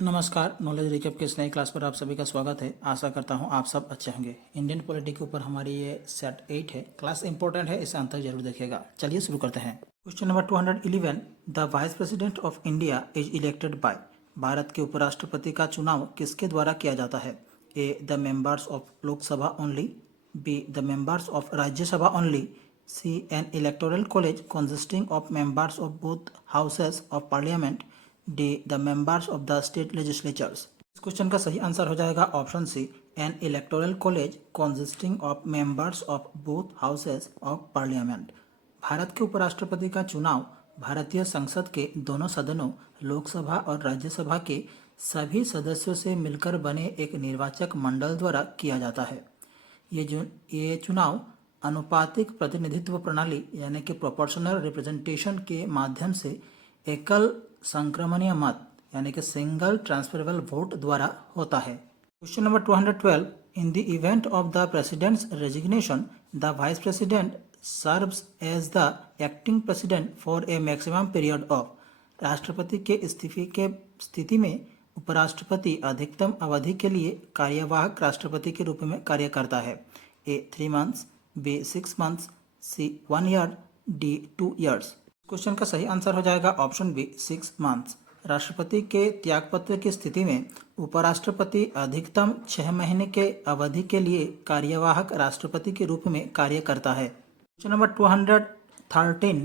नमस्कार। Knowledge recap के इस नई क्लास पर आप सभी का स्वागत है। आशा करता हूं आप सब अच्छे होंगे। इंडियन पॉलिटी के ऊपर हमारी ये सेट 8 है। क्लास इंपॉर्टेंट है, इसे अंत तक जरूर देखिएगा। चलिए शुरू करते हैं। Question number 211, the vice president of India is elected by. भारत के उपराष्ट्रपति का चुनाव किसके द्वारा किया जाता है? A, the members of Lok Sabha only. B, the members of Rajya Sabha only. C, an electoral college consisting of members of both houses of parliament. D, the members of the state legislatures. इस क्वेश्चन का सही आंसर हो जाएगा option C, an electoral college consisting of members of both houses of parliament. Bharat के उपराष्ट्रपति का चुनाव भारतीय संसद के दोनों सदनों लोकसभा और राज्यसभा के सभी सदस्यों से मिलकर बने एक निर्वाचक मंडल द्वारा किया जाता है। ये चुनाव अनुपातिक प्रतिनिधित्व प्रणाली यानी कि प्रोपोर्शनल रिप्रेजेंटेशन के माध्यम से एकल संक्रमणीय मत यानी कि सिंगल ट्रांसफरेबल वोट द्वारा होता है। Question number 212, in the event of the president's resignation the vice president serves as the acting president for a maximum period of. राष्ट्रपति के इस्तीफे के स्थिति में उपराष्ट्रपति अधिकतम अवधि के लिए कार्यवाहक राष्ट्रपति के रूप में कार्य करता है। ए 3 मंथ्स, बी 6 मंथ्स, सी 1 ईयर, डी 2 ईयर्स। क्वेश्चन का सही आंसर हो जाएगा ऑप्शन बी 6 मंथ्स। राष्ट्रपति के त्यागपत्र की स्थिति में उपराष्ट्रपति अधिकतम 6 महीने के अवधि के लिए कार्यवाहक राष्ट्रपति के रूप में कार्य करता है। Question number 213,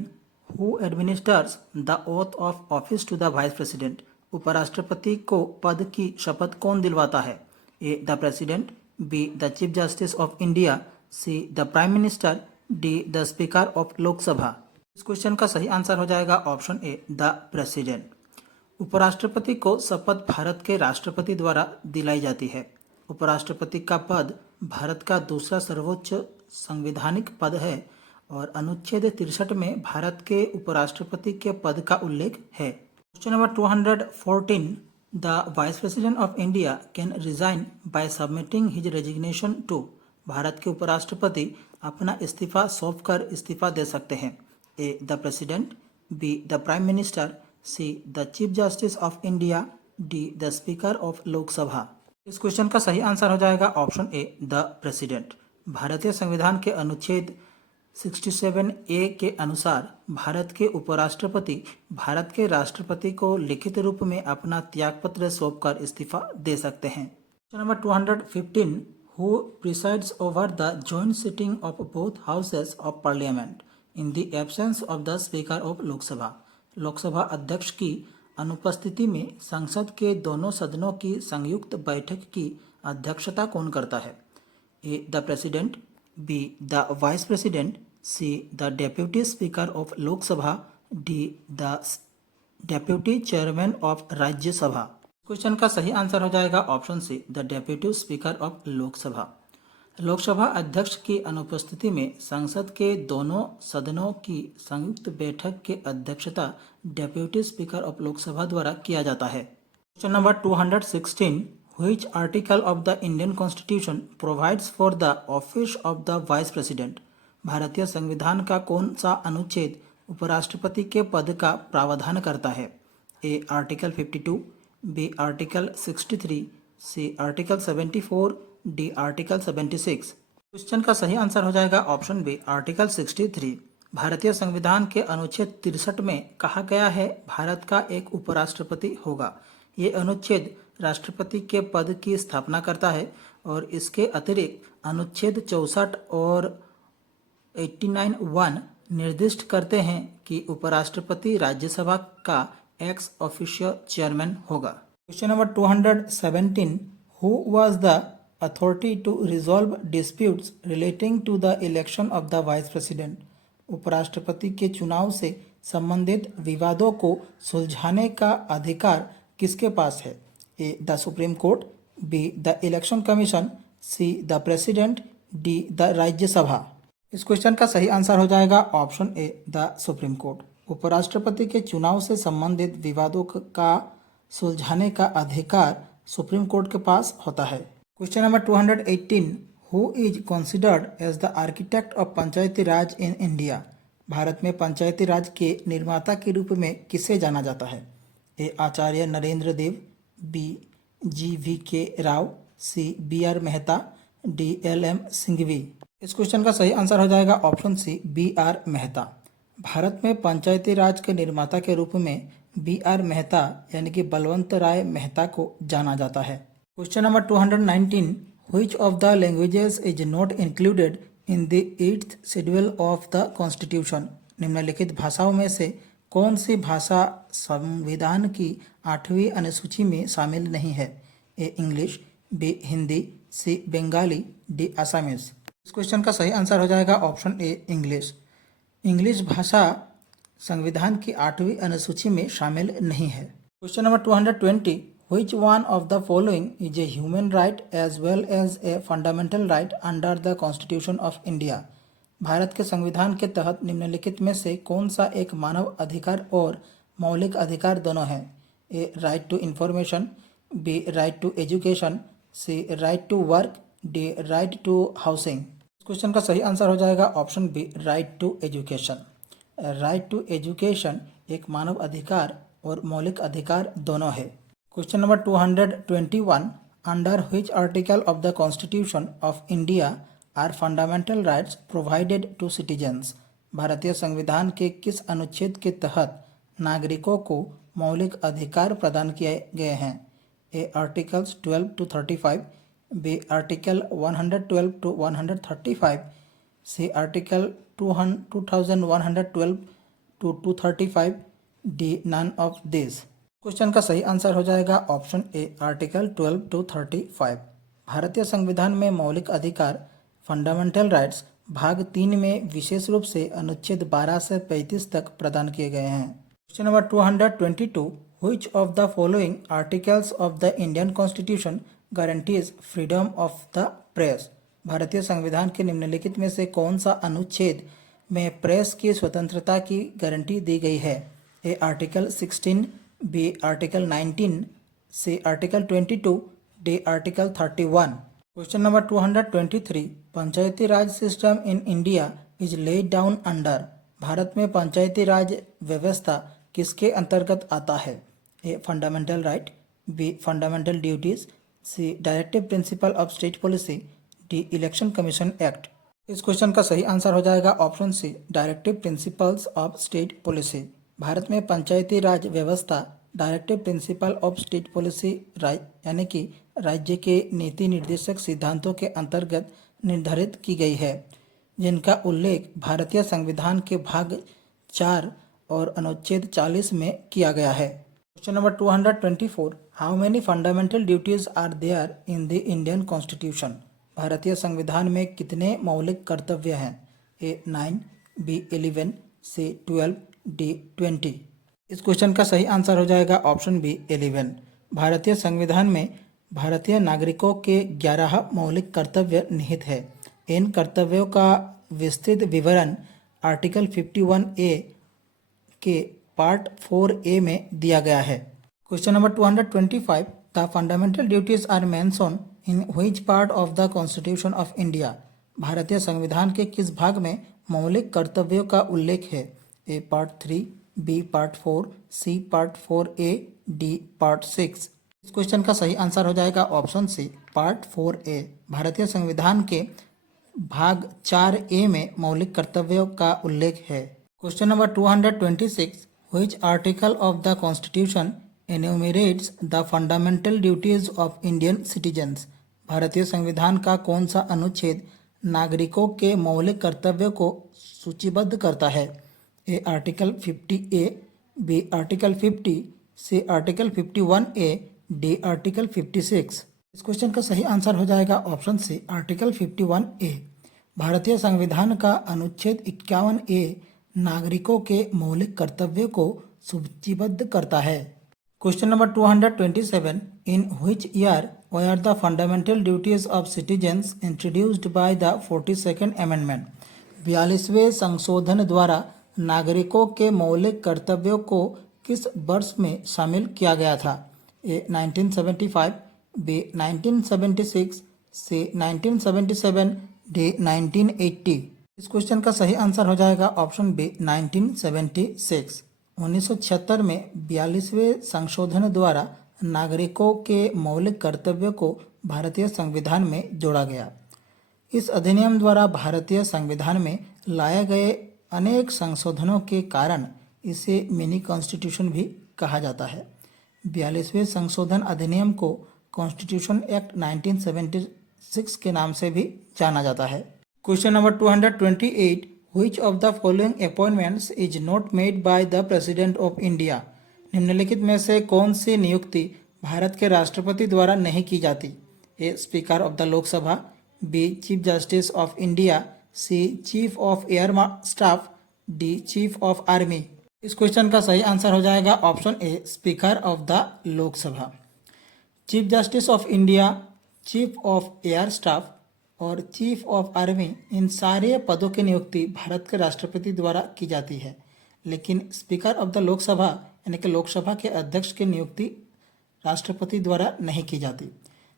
who administers the oath of office to the vice president. उपराष्ट्रपति को पद की शपथ कौन दिलवाता है? A, the president, B, the chief justice of India, C, the prime minister, D, the speaker of Lok Sabha. इस क्वेश्चन का सही आंसर हो जाएगा ऑप्शन ए, द प्रेसिडेंट। उपराष्ट्रपति को शपथ भारत के राष्ट्रपति द्वारा दिलाई जाती है। उपराष्ट्रपति का पद भारत का दूसरा सर्वोच्च संवैधानिक पद है और अनुच्छेद 63 में भारत के उपराष्ट्रपति के पद का उल्लेख है। Question number 214, the vice president of India can resign by submitting his resignation to. भारत के उपराष्ट्रपति अपना इस्तीफा सौंपकर इस्तीफा दे सकते हैं। A, the president, B, the prime minister, C, the chief justice of India, D, the speaker of Lok Sabha. इस क्वेश्चन का सही आंसर हो जाएगा ऑप्शन ए, द प्रेसिडेंट। भारतीय संविधान के अनुच्छेद 67A के अनुसार भारत के उपराष्ट्रपति भारत के राष्ट्रपति को लिखित रूप में अपना त्यागपत्र सौंपकर इस्तीफा दे सकते हैं। Question number 215, who presides over the joint sitting of both houses of parliament in the absence of the speaker of Lok Sabha. Lok Sabha अध्यक्ष की अनुपस्थिति में संसद के दोनों सदनों की संयुक्त बैठक की अध्यक्षता कौन करता है? A, the president, B, the vice president, C, the deputy speaker of Lok Sabha, D, the deputy chairman of Rajya Sabha. Question का सही आंसर हो जाएगा option C, the deputy speaker of Lok Sabha. Lok Sabha अध्यक्ष की अनुपस्थिति में संसद के दोनों सदनों की संयुक्त बैठक की अध्यक्षता डेप्यूटी स्पीकर ऑफ लोकसभा द्वारा किया जाता है। Question number 216, which article of the Indian constitution provides for the office of the vice president. भारतीय संविधान का कौन सा अनुच्छेद उपराष्ट्रपति के पद का प्रावधान करता है? A, article 52, B, article 63, C, article 74, D, article 76। Question का सही आंसर हो जाएगा ऑप्शन बी, आर्टिकल 63। भारतीय संविधान के अनुच्छेद 63 में कहा गया है भारत का एक उपराष्ट्रपति होगा। ये अनुच्छेद राष्ट्रपति के पद की स्थापना करता है और इसके अतिरिक्त अनुच्छेद 64 और 89(1) निर्दिष्ट करते हैं कि उपराष्ट्रपति राज्यसभा का एक्स ऑफिशियो चेयरमैन होगा। Question number 217, who was the authority to resolve disputes relating to the election of the vice president. उपराष्ट्रपति के चुनाव से संबंधित विवादों को सुलझाने का अधिकार किसके पास है? A, the supreme court, B, the election commission, C, the president, D, the Rajya Sabha. इस क्वेश्चन का सही आंसर हो जाएगा option A, the supreme court. उपराष्ट्रपति के चुनाव से संबंधित विवादों का सुलझाने का अधिकार सुप्रीम कोर्ट के पास होता है। Question number 218, who is considered as the architect of Panchayati Raj in India. Bharat में पंचायती राज के निर्माता के रूप में किसे जाना जाता है? A, Acharya Narendra Dev, B GVK Rao, C BR Mehta, D LM Singhvi. इस क्वेश्चन का सही आंसर हो जाएगा option C BR Mehta. Bharat में पंचायती राज के निर्माता के रूप में BR मेहता यानी कि बलवंत राय मेहता को जाना जाता है। Question number 219, which of the languages is not included in the 8th schedule of the constitution. निम्नलिखित भाषाओं में से कौन सी भाषा संविधान की 8वीं अनुसूची में शामिल नहीं है। ए इंग्लिश, बी हिंदी, सी बंगाली, डी असमीज। इस क्वेश्चन का सही आंसर हो जाएगा ऑप्शन ए इंग्लिश। इंग्लिश भाषा संविधान की 8वीं अनुसूची में शामिल नहीं है। Question number 220, which one of the following is a human right as well as a fundamental right under the constitution of India. Bharat के संविधान के तहत निम्नलिखित में से कौन सा एक मानव अधिकार और मौलिक अधिकार दोनों है। A right to information, B right to education, C right to work, D right to housing. इस क्वेश्चन का सही आंसर हो जाएगा option B right to education. Right to education एक मानव अधिकार और मौलिक अधिकार दोनों है। Question number 221, under which article of the constitution of India are fundamental rights provided to citizens. भारतीय संविधान के किस अनुच्छेद के तहत नागरिकों को मौलिक अधिकार प्रदान किए गए हैं। A articles 12 to 35, B article 112 to 135, C article 2112 to 235, D none of this. Question का सही आंसर हो जाएगा ऑप्शन ए आर्टिकल 12 to 35। भारतीय संविधान में मौलिक अधिकार फंडामेंटल राइट्स भाग 3 में विशेष रूप से अनुच्छेद 12 से 35 तक प्रदान किए गए हैं। Question number 222, which of the following articles of the Indian constitution guarantees freedom of the press. भारतीय संविधान के निम्नलिखित में से कौन सा अनुच्छेद में प्रेस की स्वतंत्रता की गारंटी दी गई है। A article 16, B article 19, C article 22, D article 31। Question number 223, Panchayati Raj system in India is laid down under. Bharat में पंचायती राज व्यवस्था किसके अंतर्गत आता है। A fundamental right, B fundamental duties, C directive principle of state policy, D election commission act. इस question का सही answer हो जाएगा option C directive principles of state policy. Bharat में पंचायती राज व्यवस्था directive principle of state policy यानी कि राज्य के नीति निर्देशक सिद्धांतों के अंतर्गत निर्धारित की गई है, जिनका उल्लेख भारतीय संविधान के भाग 4 और अनुच्छेद 40 में किया गया है। Question number 224, how many fundamental duties are there in the Indian constitution. भारतीय संविधान में कितने मौलिक कर्तव्य हैं। A 9, B 11, C 12, D 20। इस क्वेश्चन का सही आंसर हो जाएगा ऑप्शन बी 11। भारतीय संविधान में भारतीय नागरिकों के 11 मौलिक कर्तव्य निहित है। इन कर्तव्यों का विस्तृत विवरण आर्टिकल 51A के पार्ट 4A में दिया गया है। Question number 225, the fundamental duties are mention in which part of the constitution of India. भारतीय संविधान के किस भाग में मौलिक कर्तव्यों का उल्लेख है। A part 3, B part 4, C part 4A, D part 6। इस क्वेश्चन का सही आंसर हो जाएगा ऑप्शन सी पार्ट 4A। भारतीय संविधान के भाग 4A में मौलिक कर्तव्यों का उल्लेख है। Question number 226, which article of the constitution enumerates the fundamental duties of Indian citizens. भारतीय संविधान का कौन सा अनुच्छेद नागरिकों के मौलिक कर्तव्यों को सूचीबद्ध करता है। A article 50A, B article 50, C article 51A, D article 56। इस क्वेश्चन का सही आंसर हो जाएगा ऑप्शन सी आर्टिकल 51A। भारतीय संविधान का अनुच्छेद 51A नागरिकों के मौलिक कर्तव्यों को सूचीबद्ध करता है। Question number 227, in which year were the fundamental duties of citizens introduced by the 42nd amendment. 42वें संशोधन द्वारा नागरिकों के मौलिक कर्तव्यों को किस वर्ष में शामिल किया गया था। ए 1975, बी 1976, सी 1977, डी 1980। इस क्वेश्चन का सही आंसर हो जाएगा ऑप्शन बी 1976। 1976 में 42वें संशोधन द्वारा नागरिकों के मौलिक कर्तव्यों को भारतीय संविधान में जोड़ा गया। इस अधिनियम द्वारा भारतीय संविधान में लाए गए अनेक संशोधनों के कारण इसे मिनी कॉन्स्टिट्यूशन भी कहा जाता है। 42वें संशोधन अधिनियम को कॉन्स्टिट्यूशन एक्ट 1976 के नाम से भी जाना जाता है। Question number 228, which of the following appointments is not made by the president of India? निम्नलिखित में से कौन सी नियुक्ति भारत के राष्ट्रपति द्वारा नहीं की जाती? A speaker of the Lok Sabha, B chief justice of India, C chief of air staff, D chief of army. इस क्वेश्चन का सही आंसर हो जाएगा option A speaker of the Lok Sabha. Chief justice of India, chief of air staff और chief of army, इन सारे पदों की नियुक्ति भारत के राष्ट्रपति द्वारा की जाती है, लेकिन स्पीकर ऑफ द लोकसभा यानी कि लोकसभा के अध्यक्ष की नियुक्ति राष्ट्रपति द्वारा नहीं की जाती।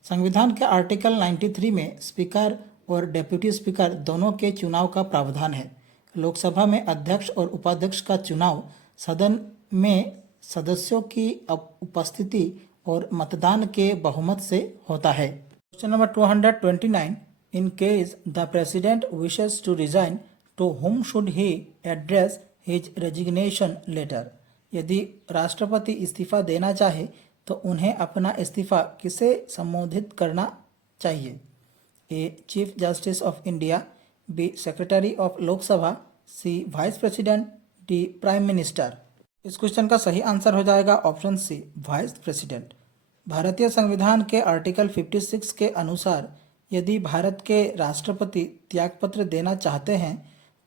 संविधान के आर्टिकल 93 में स्पीकर और डेप्यूटी स्पीकर दोनों के चुनाव का प्रावधान है। लोकसभा में अध्यक्ष और उपाध्यक्ष का चुनाव सदन में सदस्यों की उपस्थिति और मतदान के बहुमत से होता है। Question number 229, in case the president wishes to resign, to whom should he address his resignation letter? यदि राष्ट्रपति इस्तीफा देना चाहे तो उन्हें अपना इस्तीफा किसे संबोधित करना चाहिए? A chief justice of India, B secretary of Lok Sabha, C vice president, D prime minister. इस क्वेश्चन का सही आंसर हो जाएगा ऑप्शन सी वाइस प्रेसिडेंट। भारतीय संविधान के आर्टिकल 56 के अनुसार यदि भारत के राष्ट्रपति त्यागपत्र देना चाहते हैं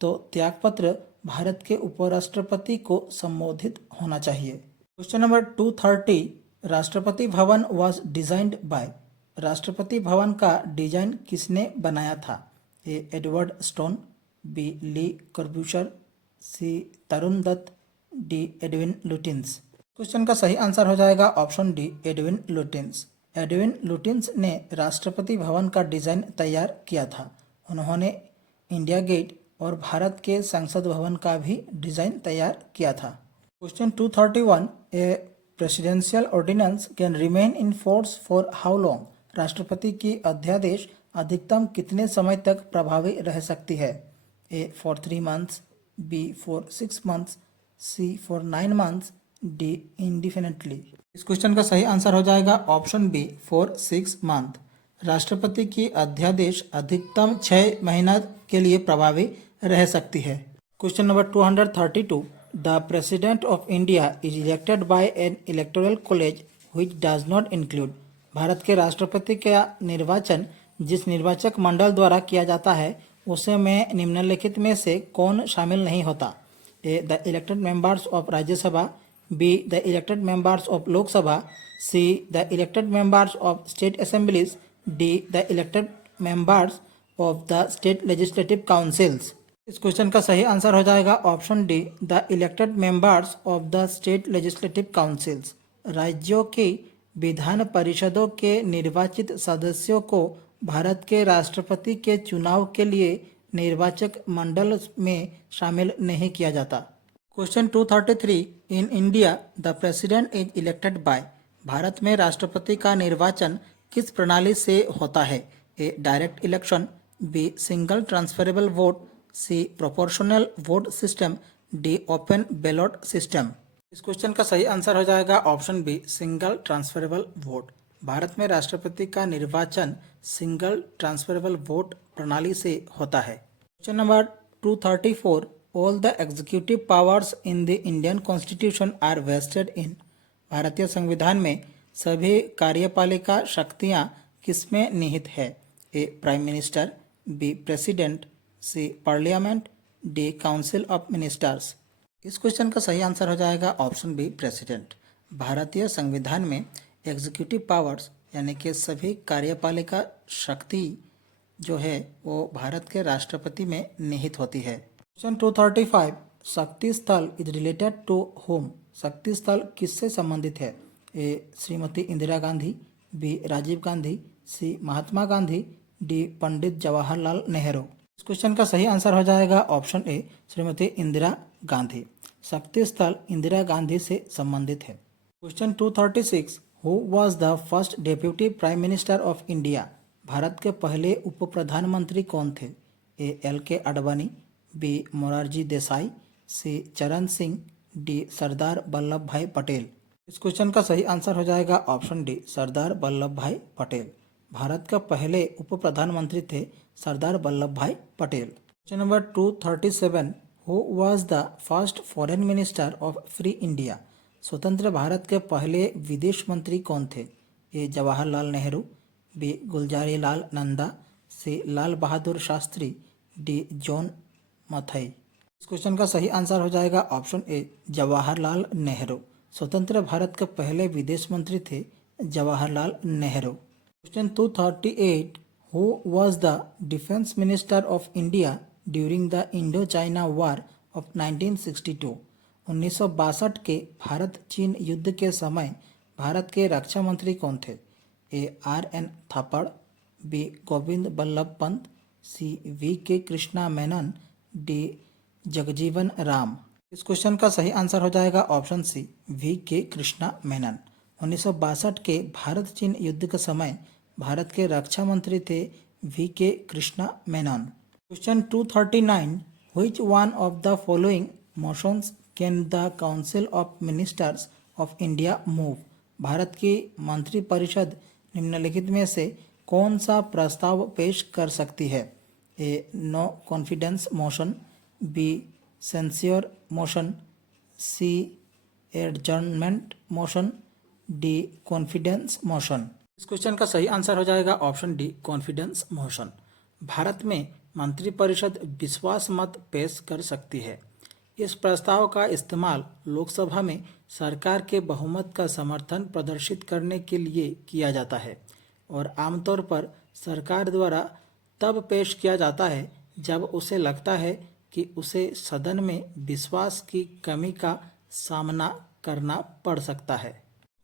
तो त्यागपत्र भारत के उपराष्ट्रपति को संबोधित होना चाहिए। Question number 230, Rashtrapati Bhavan was designed bye. Rashtrapati Bhavan का डिजाइन किसने बनाया था? ए एडवर्ड स्टोन, बी ली कॉर्ब्यूशर, सी तरुण दत्त, डी एडविन लुटिन्स। क्वेश्चन का सही आंसर हो जाएगा ऑप्शन डी एडविन लुटिन्स। एडविन लुटिन्स ने राष्ट्रपति भवन का डिजाइन तैयार किया था। उन्होंने इंडिया गेट और भारत के संसद भवन का भी डिजाइन तैयार किया था। Question 231, A presidential ordinance can remain in force for how long? राष्ट्रपति की अध्यादेश अधिकतम कितने समय तक प्रभावी रह सकती है? A for 3 months, B for 6 months, C for 9 months, D indefinitely. इस क्वेश्चन का सही आंसर हो जाएगा ऑप्शन बी फॉर 6 months। राष्ट्रपति की अध्यादेश अधिकतम 6 महीना के लिए प्रभावी रह सकती है। Question number 232, the president of India is elected bye N electoral college which does not include. Bharat के राष्ट्रपति का निर्वाचन जिस निर्वाचक मंडल द्वारा किया जाता है उसे में निम्नलिखित में से कौन शामिल नहीं होता? A the elected members of Rajya Sabha, B the elected members of Lok Sabha, C the elected members of state assemblies, D the elected members of the state legislative councils. इस क्वेश्चन का सही आंसर हो जाएगा option D the elected members of the state legislative councils. राज्यों की विधान परिषदों के निर्वाचित सदस्यों को भारत के राष्ट्रपति के चुनाव के लिए निर्वाचक मंडल में शामिल नहीं किया जाता। Question 233, in India the president is elected by. Bharat में राष्ट्रपति का निर्वाचन किस प्रणाली से होता है? A direct election, B single transferable vote, C proportional vote system, D open ballot system. इस क्वेश्चन का सही आंसर हो जाएगा option B single transferable vote. Bharat में राष्ट्रपति का निर्वाचन सिंगल ट्रांसफरेबल वोट प्रणाली से होता है। Question number 234, all the executive powers in the Indian constitution are vested in. भारतीय संविधान में सभी कार्यपालिका शक्तियां किसमें निहित है? A prime minister, B president, C parliament, D council of ministers. इस क्वेश्चन का सही आंसर हो जाएगा ऑप्शन बी प्रेसिडेंट। भारतीय संविधान में एग्जीक्यूटिव पावर्स यानी कि सभी कार्यपालिका शक्ति जो है वो भारत के राष्ट्रपति में निहित होती है। क्वेश्चन 235, शक्ति स्थल इज रिलेटेड टू होम। शक्ति स्थल किससे संबंधित है? ए श्रीमती इंदिरा गांधी, बी राजीव गांधी, सी महात्मा गांधी, डी पंडित जवाहरलाल नेहरू। इस क्वेश्चन का सही आंसर हो जाएगा ऑप्शन ए श्रीमती इंदिरा गांधी। शक्ति स्थल इंदिरा गांधी से संबंधित है। Question 236, who was the first deputy prime minister of India? Bharat के पहले उप प्रधानमंत्री कौन थे? ए एल के आडवाणी, बी मोरारजी देसाई, सी चरण सिंह, डी सरदार वल्लभ भाई पटेल। इस क्वेश्चन का सही आंसर हो जाएगा ऑप्शन डी सरदार वल्लभ भाई पटेल। भारत का पहले उप प्रधानमंत्री थे सरदार वल्लभ भाई Patel. Question number 237, who was the first foreign minister of free India? स्वतंत्र भारत के पहले विदेश मंत्री कौन थे? ए जवाहरलाल नेहरू, बी गुलजारी लाल नंदा, सी लाल बहादुर शास्त्री, डी जॉन मथई। इस क्वेश्चन का सही आंसर हो जाएगा ऑप्शन ए जवाहरलाल नेहरू। स्वतंत्र भारत के पहले विदेश मंत्री थे Jawaharlal Nehru. Question 238, who was the defence minister of India during the Indo China war of 1962? 1962 के भारत चीन युद्ध के समय भारत के रक्षा मंत्री कौन थे? A R N Thapar, B Govind Ballabh Pant, C V K Krishna Menon, D Jagjivan Ram. इस क्वेश्चन का सही आंसर हो जाएगा ऑप्शन सी वी के कृष्णा मेनन। 1962 के भारत चीन युद्ध के समय भारत के रक्षा मंत्री थे we K Krishna Menon. Question 239, which one of the following motions can the council of ministers of India move? Bharat की मंत्रिपरिषद निम्नलिखित में से कौन सा प्रस्ताव पेश कर सकती है? A no confidence motion, B censure motion, C adjournment motion, D confidence motion. इस क्वेश्चन का सही आंसर हो जाएगा option D confidence motion. Bharat में मंत्रिपरिषद विश्वास मत पेश कर सकती है। इस प्रस्ताव का इस्तेमाल लोकसभा में सरकार के बहुमत का समर्थन प्रदर्शित करने के लिए किया जाता है और आमतौर पर सरकार द्वारा तब पेश किया जाता है जब उसे लगता है कि उसे सदन में विश्वास की कमी का सामना करना पड़ सकता है।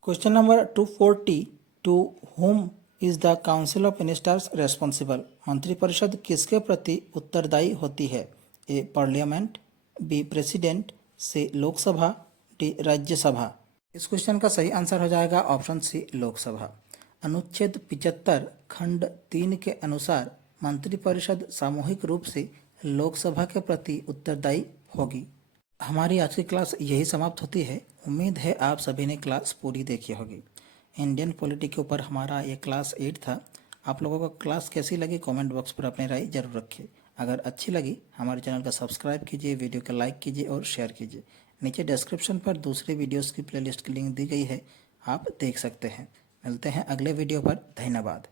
Question number 240, to whom is the council of ministers responsible? मंत्रिपरिषद किसके प्रति उत्तरदायी होती है? A parliament, B president, C Lok Sabha, D Rajya Sabha. इस क्वेश्चन का सही आंसर हो जाएगा ऑप्शन सी लोकसभा। अनुच्छेद 75 खंड 3 के अनुसार मंत्रिपरिषद सामूहिक रूप से लोकसभा के प्रति उत्तरदायी होगी। हमारी आज की क्लास यही समाप्त होती है। उम्मीद है आप सभी ने क्लास पूरी देखी होगी। इंडियन पॉलिटी के ऊपर हमारा ये क्लास 8 था। आप लोगों को क्लास कैसी लगी कमेंट बॉक्स पर अपनी राय जरूर रखिए। अगर अच्छी लगी हमारे चैनल का सब्सक्राइब कीजिए, वीडियो को लाइक कीजिए और शेयर कीजिए। नीचे डिस्क्रिप्शन पर दूसरे वीडियोस की प्लेलिस्ट की लिंक दी गई है, आप देख सकते हैं। मिलते हैं अगले वीडियो पर। धन्यवाद।